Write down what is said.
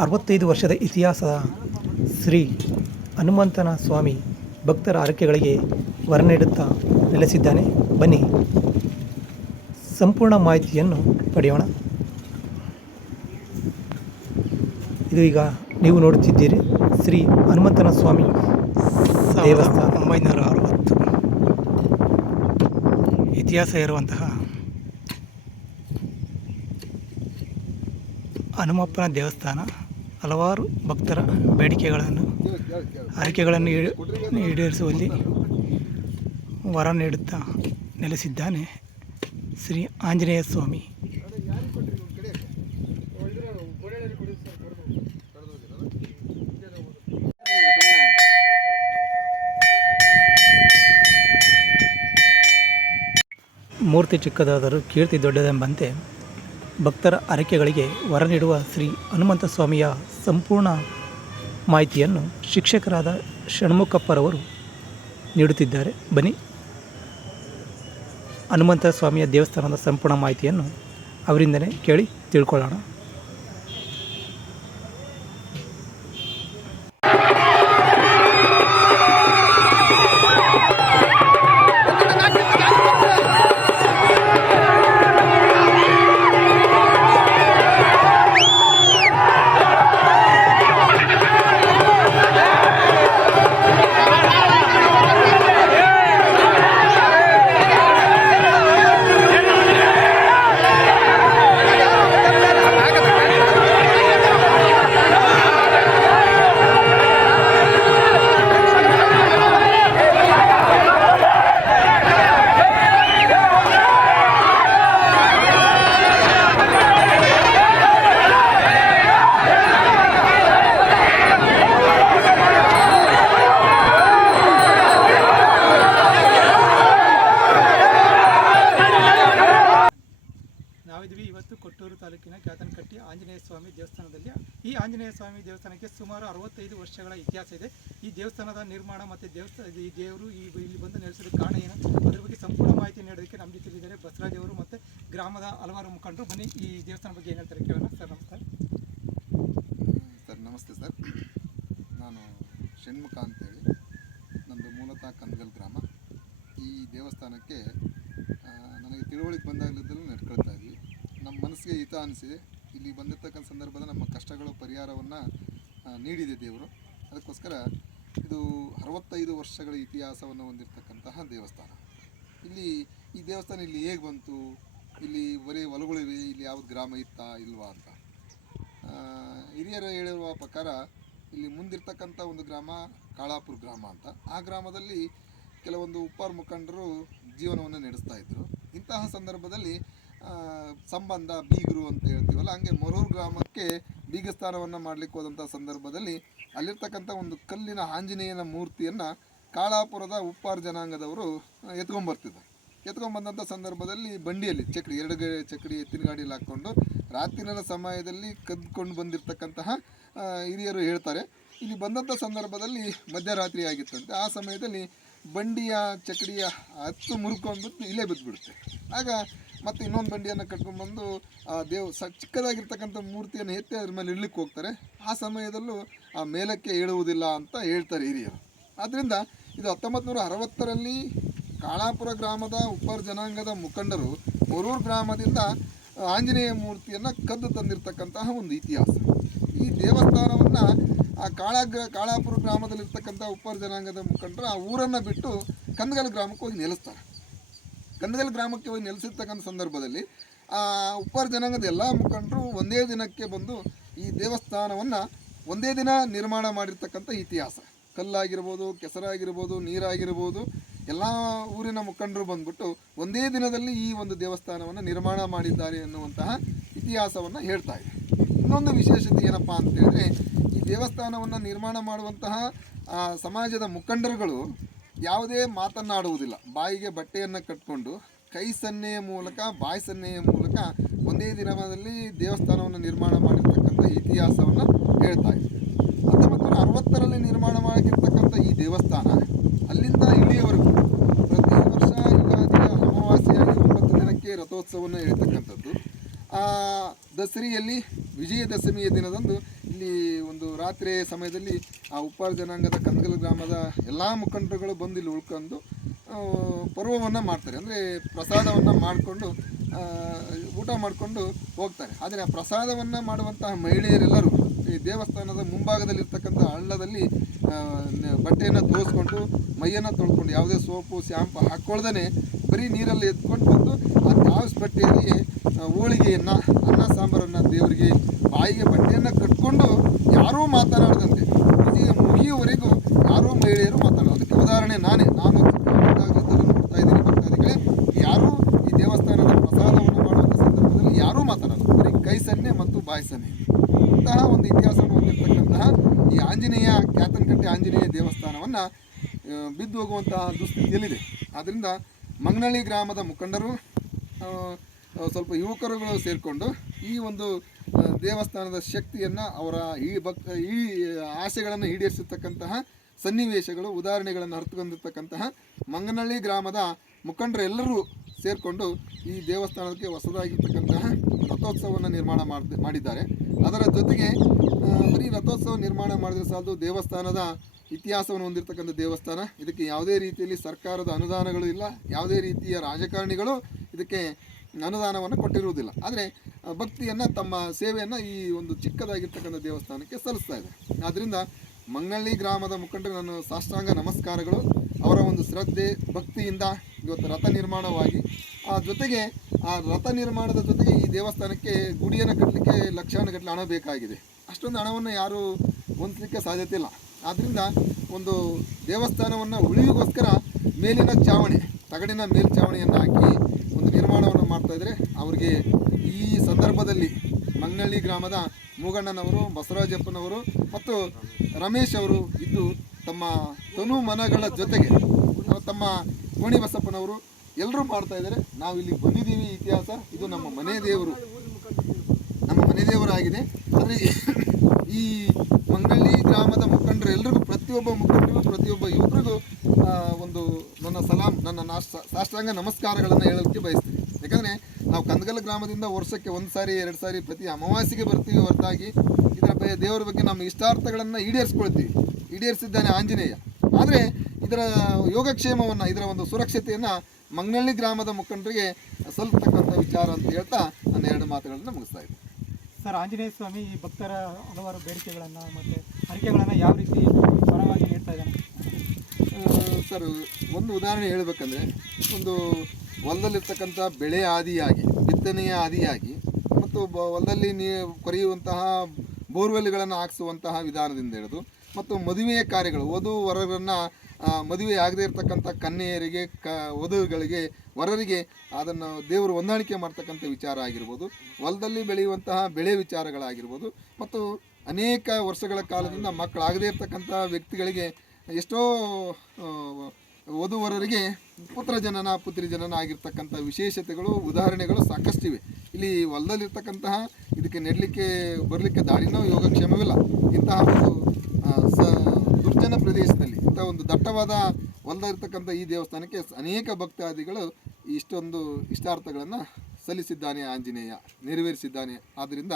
65 ವರ್ಷದ ಇತಿಹಾಸದ ಶ್ರೀ ಹನುಮಂತನ ಸ್ವಾಮಿ ಭಕ್ತರ ಹರಕೆಗಳಿಗೆ ವರ ನೀಡುತ್ತಾ ನೆಲೆಸಿದ್ದಾನೆ. ಬನ್ನಿ ಸಂಪೂರ್ಣ ಮಾಹಿತಿಯನ್ನು ಪಡೆಯೋಣ. ಇದು ಈಗ ನೀವು ನೋಡುತ್ತಿದ್ದೀರಿ ಶ್ರೀ ಹನುಮಂತನ ಸ್ವಾಮಿ ದೇವಸ್ಥಾನ. 1960 ಇತಿಹಾಸ ಇರುವಂತಹ ಹನುಮಪ್ಪನ ದೇವಸ್ಥಾನ. ಹಲವಾರು ಭಕ್ತರ ಬೇಡಿಕೆಗಳನ್ನು ಆಯ್ಕೆಗಳನ್ನು ಈಡೇರಿಸುವಲ್ಲಿ ವರ ನೀಡುತ್ತಾ ನೆಲೆಸಿದ್ದಾನೆ ಶ್ರೀ ಆಂಜನೇಯ ಸ್ವಾಮಿ. ಮೂರ್ತಿ ಚಿಕ್ಕದಾದರೂ ಕೀರ್ತಿ ದೊಡ್ಡದೆಂಬಂತೆ ಭಕ್ತರ ಹರಕೆಗಳಿಗೆ ವರ ನೀಡುವ ಶ್ರೀ ಹನುಮಂತ ಸ್ವಾಮಿಯ ಸಂಪೂರ್ಣ ಮಾಹಿತಿಯನ್ನು ಶಿಕ್ಷಕರಾದ ಷಣ್ಮುಖಪ್ಪರವರು ನೀಡುತ್ತಿದ್ದಾರೆ. ಬನ್ನಿ ಹನುಮಂತ ಸ್ವಾಮಿಯ ದೇವಸ್ಥಾನದ ಸಂಪೂರ್ಣ ಮಾಹಿತಿಯನ್ನು ಅವರಿಂದಲೇ ಕೇಳಿ ತಿಳ್ಕೊಳ್ಳೋಣ. ನಾವಿದ್ವಿ ಇವತ್ತು ಕೊಟ್ಟೂರು ತಾಲೂಕಿನ ಕ್ಯಾತನಕಟ್ಟಿ ಆಂಜನೇಯ ಸ್ವಾಮಿ ದೇವಸ್ಥಾನದಲ್ಲಿ. ಈ ಆಂಜನೇಯ ಸ್ವಾಮಿ ದೇವಸ್ಥಾನಕ್ಕೆ ಸುಮಾರು 65 ವರ್ಷಗಳ ಇತಿಹಾಸ ಇದೆ. ಈ ದೇವಸ್ಥಾನದ ನಿರ್ಮಾಣ ಮತ್ತು ಈ ದೇವರು ಇಲ್ಲಿ ಬಂದು ನೆಲೆಸೋದಕ್ಕೆ ಕಾರಣ ಏನು, ಅದ್ರ ಬಗ್ಗೆ ಸಂಪೂರ್ಣ ಮಾಹಿತಿ ನೀಡೋದಕ್ಕೆ ನಮ್ಮ ಜೊತೆಲಿದ್ದಾರೆ ಬಸವರಾಜ್ ಅವರು ಮತ್ತು ಗ್ರಾಮದ ಹಲವಾರು ಮುಖಂಡರು. ಬನ್ನಿ ಈ ದೇವಸ್ಥಾನ ಬಗ್ಗೆ ಏನು ಹೇಳ್ತಾರೆ ಕೇಳೋಣ. ಸರ್ ನಮಸ್ಕಾರ. ಸರ್ ನಮಸ್ತೆ ಸರ್. ನಾನು ಷಣ್ಮುಖ ಅಂತೇಳಿ, ನಮ್ಮದು ಮೂಲತಃ ಕಂದಗಲ್ ಗ್ರಾಮ. ಈ ದೇವಸ್ಥಾನಕ್ಕೆ ನನಗೆ ತಿಳುವಳಿಕೆ ಬಂದಾಗಲಿದ್ದಲೂ ನಡ್ಕೊಳ್ತಾ ಇದ್ವಿ. ನಮ್ಮ ಮನಸ್ಸಿಗೆ ಹಿತ ಅನಿಸಿದೆ. ಇಲ್ಲಿ ಬಂದಿರ್ತಕ್ಕಂಥ ಸಂದರ್ಭದ ನಮ್ಮ ಕಷ್ಟಗಳು ಪರಿಹಾರವನ್ನು ನೀಡಿದೆ ದೇವರು. ಅದಕ್ಕೋಸ್ಕರ ಇದು 65 ವರ್ಷಗಳ ಇತಿಹಾಸವನ್ನು ಹೊಂದಿರತಕ್ಕಂತಹ ದೇವಸ್ಥಾನ. ಈ ದೇವಸ್ಥಾನ ಇಲ್ಲಿ ಹೇಗೆ ಬಂತು, ಇಲ್ಲಿ ಬರೀ ಹೊಲಗಳಿವೆ, ಇಲ್ಲಿ ಯಾವುದು ಗ್ರಾಮ ಇತ್ತಾ ಇಲ್ವಾ ಅಂತ ಹಿರಿಯರು ಹೇಳಿರುವ ಪ್ರಕಾರ ಇಲ್ಲಿ ಮುಂದಿರ್ತಕ್ಕಂಥ ಒಂದು ಗ್ರಾಮ ಕಾಳಾಪುರ ಗ್ರಾಮ ಅಂತ. ಆ ಗ್ರಾಮದಲ್ಲಿ ಕೆಲವೊಂದು ಉಪ್ಪಾರ ಮುಖಂಡರು ಜೀವನವನ್ನು ನಡೆಸ್ತಾ ಇದ್ದರು. ಇಂತಹ ಸಂದರ್ಭದಲ್ಲಿ ಸಂಬಂಧ ಬೀಗರು ಅಂತ ಹೇಳ್ತೀವಲ್ಲ, ಹಂಗೆ ಮೊರೂರು ಗ್ರಾಮಕ್ಕೆ ಬೀಗಸ್ಥಾನವನ್ನು ಮಾಡಲಿಕ್ಕೆ ಹೋದಂಥ ಸಂದರ್ಭದಲ್ಲಿ ಅಲ್ಲಿರ್ತಕ್ಕಂಥ ಒಂದು ಕಲ್ಲಿನ ಆಂಜನೇಯನ ಮೂರ್ತಿಯನ್ನು ಕಾಳಾಪುರದ ಉಪ್ಪಾರ ಜನಾಂಗದವರು ಎತ್ಕೊಂಡ್ಬಂದಂಥ ಸಂದರ್ಭದಲ್ಲಿ ಬಂಡಿಯಲ್ಲಿ ಎರಡು ಚಕ್ಡಿ ಎತ್ತಿನ ಗಾಡಿಯಲ್ಲಿ ಹಾಕ್ಕೊಂಡು ರಾತ್ರಿನ ಸಮಯದಲ್ಲಿ ಕದ್ಕೊಂಡು ಬಂದಿರತಕ್ಕಂತಹ ಹಿರಿಯರು ಹೇಳ್ತಾರೆ. ಇಲ್ಲಿ ಬಂದಂಥ ಸಂದರ್ಭದಲ್ಲಿ ಮಧ್ಯರಾತ್ರಿ ಆಗಿತ್ತಂತೆ. ಆ ಸಮಯದಲ್ಲಿ ಬಂಡಿಯ ಚಕಡಿಯ ಹತ್ತು ಮುರ್ಕೊಂಡ್ಬಿಟ್ಟು ಇಲ್ಲೇ ಬಿದ್ದುಬಿಡುತ್ತೆ. ಆಗ ಮತ್ತು ಇನ್ನೊಂದು ಬಂಡಿಯನ್ನು ಕಟ್ಕೊಂಡ್ಬಂದು ಚಿಕ್ಕದಾಗಿರ್ತಕ್ಕಂಥ ಮೂರ್ತಿಯನ್ನು ಎತ್ತಿ ಅದ್ರ ಮೇಲೆ ಇಡ್ಲಿಕ್ಕೆ ಹೋಗ್ತಾರೆ. ಆ ಸಮಯದಲ್ಲೂ ಆ ಮೇಲಕ್ಕೆ ಏಳುವುದಿಲ್ಲ ಅಂತ ಹೇಳ್ತಾರೆ ಹಿರಿಯರು. ಆದ್ದರಿಂದ ಇದು 1960ರಲ್ಲಿ ಕಾಳಾಪುರ ಗ್ರಾಮದ ಉಪ್ಪಾರ ಜನಾಂಗದ ಮುಖಂಡರು ಮೊರೂರು ಗ್ರಾಮದಿಂದ ಆಂಜನೇಯ ಮೂರ್ತಿಯನ್ನು ಕದ್ದು ತಂದಿರತಕ್ಕಂತಹ ಒಂದು ಇತಿಹಾಸ. ಈ ದೇವಸ್ಥಾನವನ್ನು ಕಾಳಾಪುರ ಗ್ರಾಮದಲ್ಲಿರ್ತಕ್ಕಂಥ ಉಪ್ಪಾರ ಜನಾಂಗದ ಮುಖಂಡರು ಆ ಊರನ್ನು ಬಿಟ್ಟು ಕಂದಗಲ್ ಗ್ರಾಮಕ್ಕೆ ಹೋಗಿ ನೆಲೆಸ್ತಾರೆ. ಕಂದಗಲ್ ಗ್ರಾಮಕ್ಕೆ ಹೋಗಿ ನೆಲೆಸಿರ್ತಕ್ಕಂಥ ಸಂದರ್ಭದಲ್ಲಿ ಉಪ್ಪಾರ ಜನಾಂಗದ ಎಲ್ಲ ಮುಖಂಡರು ಒಂದೇ ದಿನಕ್ಕೆ ಬಂದು ಈ ದೇವಸ್ಥಾನವನ್ನು ಒಂದೇ ದಿನ ನಿರ್ಮಾಣ ಮಾಡಿರ್ತಕ್ಕಂಥ ಇತಿಹಾಸ. ಕಲ್ಲಾಗಿರ್ಬೋದು, ಕೆಸರಾಗಿರ್ಬೋದು, ನೀರಾಗಿರ್ಬೋದು, ಎಲ್ಲ ಊರಿನ ಮುಖಂಡರು ಬಂದ್ಬಿಟ್ಟು ಒಂದೇ ದಿನದಲ್ಲಿ ಈ ಒಂದು ದೇವಸ್ಥಾನವನ್ನು ನಿರ್ಮಾಣ ಮಾಡಿದ್ದಾರೆ ಎನ್ನುವಂತಹ ಇತಿಹಾಸವನ್ನು ಹೇಳ್ತಾ ಇದೆ. ಇನ್ನೊಂದು ವಿಶೇಷತೆ ಏನಪ್ಪ ಅಂತೇಳಿದ್ರೆ, ಈ ದೇವಸ್ಥಾನವನ್ನು ನಿರ್ಮಾಣ ಮಾಡುವಂತಹ ಸಮಾಜದ ಮುಖಂಡರುಗಳು ಯಾವುದೇ ಮಾತನ್ನಾಡುವುದಿಲ್ಲ. ಬಾಯಿಗೆ ಬಟ್ಟೆಯನ್ನು ಕಟ್ಕೊಂಡು ಕೈ ಸನ್ನೆಯ ಮೂಲಕ, ಬಾಯಿ ಸನ್ನೆಯ ಮೂಲಕ ಒಂದೇ ದಿನದಲ್ಲಿ ದೇವಸ್ಥಾನವನ್ನು ನಿರ್ಮಾಣ ಮಾಡಿರ್ತಕ್ಕಂಥ ಇತಿಹಾಸವನ್ನು ಹೇಳ್ತಾ ಇದೆ. 1960 '70ರಲ್ಲಿ ನಿರ್ಮಾಣ ಮಾಡಿರ್ತಕ್ಕಂಥ ಈ ದೇವಸ್ಥಾನ ಅಲ್ಲಿಂದ ಇಲ್ಲಿಯವರೆಗೂ ಪ್ರತಿ ವರ್ಷ ಯುಗಾದಿಯ ಅಮಾವಾಸ್ಯೆಯಾಗಿ 9 ದಿನಕ್ಕೆ ರಥೋತ್ಸವವನ್ನು ಹೇಳ್ತಕ್ಕಂಥದ್ದು. ಆ ದಸರಿಯಲ್ಲಿ ವಿಜಯದಶಮಿಯ ದಿನದಂದು ಇಲ್ಲಿ ಒಂದು ರಾತ್ರಿ ಸಮಯದಲ್ಲಿ ಆ ಉಪ್ಪಾರ ಜನಾಂಗದ ಕಂದಗಲ್ ಗ್ರಾಮದ ಎಲ್ಲ ಮುಖಂಡರುಗಳು ಬಂದು ಇಲ್ಲಿ ಉಳ್ಕೊಂಡು ಪರ್ವವನ್ನು ಮಾಡ್ತಾರೆ. ಅಂದರೆ ಪ್ರಸಾದವನ್ನು ಮಾಡಿಕೊಂಡು ಊಟ ಮಾಡಿಕೊಂಡು ಹೋಗ್ತಾರೆ. ಆದರೆ ಆ ಪ್ರಸಾದವನ್ನು ಮಾಡುವಂತಹ ಮಹಿಳೆಯರೆಲ್ಲರೂ ಈ ದೇವಸ್ಥಾನದ ಮುಂಭಾಗದಲ್ಲಿರ್ತಕ್ಕಂಥ ಹಳ್ಳದಲ್ಲಿ ಬಟ್ಟೆಯನ್ನು ತೋರಿಸ್ಕೊಂಡು ಮೈಯನ್ನು ತೊಳ್ಕೊಂಡು ಯಾವುದೇ ಸೋಪು ಶ್ಯಾಂಪು ಹಾಕ್ಕೊಳ್ದೇ ಬರೀ ನೀರಲ್ಲಿ ಎತ್ಕೊಂಡು ಬಂದು ಆ ತಾವ್ಸ್ ಬಟ್ಟೆಯಲ್ಲಿ ಹೋಳಿಗೆಯನ್ನು ಅನ್ನ ಸಾಂಬಾರನ್ನು ದೇವರಿಗೆ ಬಾಯಿಗೆ ಬಟ್ಟೆಯನ್ನು ಕಟ್ಕೊಂಡು ಯಾರೂ ಮಾತನಾಡದಂತೆ ವಿಜಯ ಮುಗಿಯುವವರೆಗೂ ಯಾರೂ ಮಹಿಳೆಯರು ಮಾತಾಡೋದು. ಅದಕ್ಕೆ ಉದಾಹರಣೆ ನಾನು ನೋಡ್ತಾ ಇದ್ದೀನಿ ಭಕ್ತಾದಿಗಳೇ, ಯಾರೂ ಈ ದೇವಸ್ಥಾನದ ಪ್ರಸಾದವನ್ನು ಮಾಡುವಂಥ ಸಂದರ್ಭದಲ್ಲಿ ಯಾರೂ ಮಾತನಾಡೋದು, ಬರೀ ಕೈ ಸನ್ನೆ ಮತ್ತು ಬಾಯಿ ಸನ್ನೆ. ಇಂತಹ ಒಂದು ಇತಿಹಾಸವನ್ನು ಹೊಂದಿರತಕ್ಕಂತಹ ಈ ಆಂಜನೇಯ ಕ್ಯಾತನಕಟ್ಟೆ ಆಂಜನೇಯ ದೇವಸ್ಥಾನವನ್ನು ಬಿದ್ದು ಹೋಗುವಂತಹ ದುಸ್ಥಿತಿಯಲ್ಲಿದೆ. ಆದ್ದರಿಂದ ಮಂಗನಳ್ಳಿ ಗ್ರಾಮದ ಮುಖಂಡರು ಸ್ವಲ್ಪ ಯುವಕರುಗಳು ಸೇರಿಕೊಂಡು ಈ ಒಂದು ದೇವಸ್ಥಾನದ ಶಕ್ತಿಯನ್ನು ಅವರ ಈ ಆಸೆಗಳನ್ನು ಈಡೇರಿಸಿರ್ತಕ್ಕಂತಹ ಸನ್ನಿವೇಶಗಳು ಉದಾಹರಣೆಗಳನ್ನು ಅರ್ಥಕೊಂಡಿರ್ತಕ್ಕಂತಹ ಮಂಗನಹಳ್ಳಿ ಗ್ರಾಮದ ಮುಖಂಡರೆಲ್ಲರೂ ಸೇರಿಕೊಂಡು ಈ ದೇವಸ್ಥಾನಕ್ಕೆ ಹೊಸದಾಗಿರ್ತಕ್ಕಂತಹ ರಥೋತ್ಸವವನ್ನು ನಿರ್ಮಾಣ ಮಾಡಿದ್ದಾರೆ. ಅದರ ಜೊತೆಗೆ ಬರೀ ರಥೋತ್ಸವ ನಿರ್ಮಾಣ ಮಾಡಿದ್ರೆ ಸಾಲದು, ದೇವಸ್ಥಾನದ ಇತಿಹಾಸವನ್ನು ಹೊಂದಿರತಕ್ಕಂಥ ದೇವಸ್ಥಾನ, ಇದಕ್ಕೆ ಯಾವುದೇ ರೀತಿಯಲ್ಲಿ ಸರ್ಕಾರದ ಅನುದಾನಗಳು ಇಲ್ಲ, ಯಾವುದೇ ರೀತಿಯ ರಾಜಕಾರಣಿಗಳು ಇದಕ್ಕೆ ಅನುದಾನವನ್ನು ಕೊಟ್ಟಿರುವುದಿಲ್ಲ. ಆದರೆ ಭಕ್ತಿಯನ್ನು ತಮ್ಮ ಸೇವೆಯನ್ನು ಈ ಒಂದು ಚಿಕ್ಕದಾಗಿರ್ತಕ್ಕಂಥ ದೇವಸ್ಥಾನಕ್ಕೆ ಸಲ್ಲಿಸ್ತಾ ಇದೆ. ಆದ್ದರಿಂದ ಮಂಗನಹಳ್ಳಿ ಗ್ರಾಮದ ಮುಖಂಡರು ನನ್ನ ಸಾಷ್ಟಾಂಗ ನಮಸ್ಕಾರಗಳು. ಅವರ ಒಂದು ಶ್ರದ್ಧೆ ಭಕ್ತಿಯಿಂದ ಇವತ್ತು ರಥ ನಿರ್ಮಾಣವಾಗಿ ಆ ಜೊತೆಗೆ ಆ ರಥ ನಿರ್ಮಾಣದ ಜೊತೆಗೆ ಈ ದೇವಸ್ಥಾನಕ್ಕೆ ಗುಡಿಯನ್ನು ಕಟ್ಟಲಿಕ್ಕೆ ಲಕ್ಷಾನುಗಟ್ಟಲೆ ಹಣ ಬೇಕಾಗಿದೆ. ಅಷ್ಟೊಂದು ಹಣವನ್ನು ಯಾರೂ ಹೊಂದಲಿಕ್ಕೆ ಸಾಧ್ಯತೆ ಇಲ್ಲ. ಆದ್ದರಿಂದ ಒಂದು ದೇವಸ್ಥಾನವನ್ನು ಉಳಿವಿಗೋಸ್ಕರ ಮೇಲಿನ ಚಾವಣಿ, ತಗಡಿನ ಮೇಲ್ಚಾವಣಿಯನ್ನು ಹಾಕಿ ಒಂದು ನಿರ್ಮಾಣವನ್ನು ಮಾಡ್ತಾಯಿದ್ರೆ ಅವರಿಗೆ ಈ ಸಂದರ್ಭದಲ್ಲಿ ಮಂಗನಹಳ್ಳಿ ಗ್ರಾಮದ ಮೂಗಣ್ಣನವರು, ಬಸವರಾಜಪ್ಪನವರು ಮತ್ತು ರಮೇಶ್ ಅವರು ಇದ್ದು ತಮ್ಮ ತನು ಮನಗಳ ಜೊತೆಗೆ ತಮ್ಮ ಕೋಣಿ ಬಸಪ್ಪನವರು ಎಲ್ಲರೂ ಮಾಡ್ತಾಯಿದ್ದಾರೆ. ನಾವು ಇಲ್ಲಿಗೆ ಬಂದಿದ್ದೀವಿ. ಇತಿಹಾಸ ಇದು ನಮ್ಮ ಮನೆ ದೇವರಾಗಿದೆ. ಆದರೆ ಈ ಮಂಗನಹಳ್ಳಿ ಗ್ರಾಮದ ಮುಖಂಡರು ಎಲ್ಲರಿಗೂ ಪ್ರತಿಯೊಬ್ಬ ಮುಖಂಡರಿಗೂ ಪ್ರತಿಯೊಬ್ಬ ಯುವಕರಿಗೂ ಒಂದು ನನ್ನ ಸಾಷ್ಟಾಂಗ ನಮಸ್ಕಾರಗಳನ್ನು ಹೇಳೋಕ್ಕೆ ಬಯಸ್ತೀನಿ. ಯಾಕಂದರೆ ನಾವು ಕಂದಗಲ್ ಗ್ರಾಮದಿಂದ ವರ್ಷಕ್ಕೆ 1 ಸಾರಿ 2 ಸಾರಿ ಪ್ರತಿ ಅಮಾವಾಸ್ಯೆಗೆ ಬರ್ತೀವಿ ಹೊರತಾಗಿ ಇದರ ದೇವರ ಬಗ್ಗೆ ನಮ್ಮ ಇಷ್ಟಾರ್ಥಗಳನ್ನು ಈಡೇರಿಸಿದ್ದಾನೆ ಆಂಜನೇಯ. ಆದರೆ ಇದರ ಯೋಗಕ್ಷೇಮವನ್ನು, ಇದರ ಒಂದು ಸುರಕ್ಷತೆಯನ್ನು ಮಂಗನಹಳ್ಳಿ ಗ್ರಾಮದ ಮುಖಂಡರಿಗೆ ಸಲ್ಲತಕ್ಕಂಥ ವಿಚಾರ ಅಂತ ಹೇಳ್ತಾ ನನ್ನ 2 ಮಾತುಗಳನ್ನು ಮುಗಿಸ್ತಾ ಇದ್ದೀನಿ. ಸರ್, ಆಂಜನೇಯ ಸ್ವಾಮಿ ಈ ಭಕ್ತರ ಹಲವಾರು ಬೇಡಿಕೆಗಳನ್ನು ಮತ್ತು ಹರಕೆಗಳನ್ನು ಯಾವ ರೀತಿ ಪರವಾಗಿ ನೀಡ್ತಾ ಇದ್ದಾನೆ? ಸರ್, ಒಂದು ಉದಾಹರಣೆ ಹೇಳಬೇಕಂದ್ರೆ, ಒಂದು ಹೊಲದಲ್ಲಿರ್ತಕ್ಕಂಥ ಬೆಳೆ ಆದಿಯಾಗಿ, ಬಿತ್ತನೆಯ ಆದಿಯಾಗಿ ಮತ್ತು ಹೊಲದಲ್ಲಿ ಕೊರೆಯುವಂತಹ ಬೋರ್ವೆಲ್ಗಳನ್ನು ಹಾಕಿಸುವಂತಹ ವಿಧಾನದಿಂದ ಹಿಡಿದು ಮತ್ತು ಮದುವೆಯ ಕಾರ್ಯಗಳು, ವಧು ವರರನ್ನು ಮದುವೆ ಆಗದೇ ಇರತಕ್ಕಂಥ ಕನ್ಯೆಯರಿಗೆ ವಧುಗಳಿಗೆ ವರರಿಗೆ ಅದನ್ನು ದೇವರು ಹೊಂದಾಣಿಕೆ ಮಾಡ್ತಕ್ಕಂಥ ವಿಚಾರ ಆಗಿರ್ಬೋದು, ಹೊಲದಲ್ಲಿ ಬೆಳೆಯುವಂತಹ ಬೆಳೆ ವಿಚಾರಗಳಾಗಿರ್ಬೋದು, ಮತ್ತು ಅನೇಕ ವರ್ಷಗಳ ಕಾಲದಿಂದ ಮಕ್ಕಳಾಗದೇ ಇರತಕ್ಕಂಥ ವ್ಯಕ್ತಿಗಳಿಗೆ ಎಷ್ಟೋ ವಧುವರರಿಗೆ ಪುತ್ರ ಜನನ ಪುತ್ರಿ ಜನನ ಆಗಿರ್ತಕ್ಕಂಥ ವಿಶೇಷತೆಗಳು ಉದಾಹರಣೆಗಳು ಸಾಕಷ್ಟಿವೆ. ಇಲ್ಲಿ ಹೊಲದಲ್ಲಿರ್ತಕ್ಕಂತಹ ಇದಕ್ಕೆ ನೆಡಲಿಕ್ಕೆ ಬರಲಿಕ್ಕೆ ದಾರಿನೋ ಯೋಗಕ್ಷೇಮವಿಲ್ಲ. ಇಂತಹ ಒಂದು ದುರ್ಜನ ಪ್ರದೇಶದಲ್ಲಿ ಇಂಥ ಒಂದು ದಟ್ಟವಾದ ಹೊಲದಲ್ಲಿರ್ತಕ್ಕಂಥ ಈ ದೇವಸ್ಥಾನಕ್ಕೆ ಅನೇಕ ಭಕ್ತಾದಿಗಳು ಇಷ್ಟೊಂದು ಇಷ್ಟಾರ್ಥಗಳನ್ನು ಸಲ್ಲಿಸಿದ್ದಾನೆ ಆಂಜನೇಯ, ನೆರವೇರಿಸಿದ್ದಾನೆ. ಆದ್ದರಿಂದ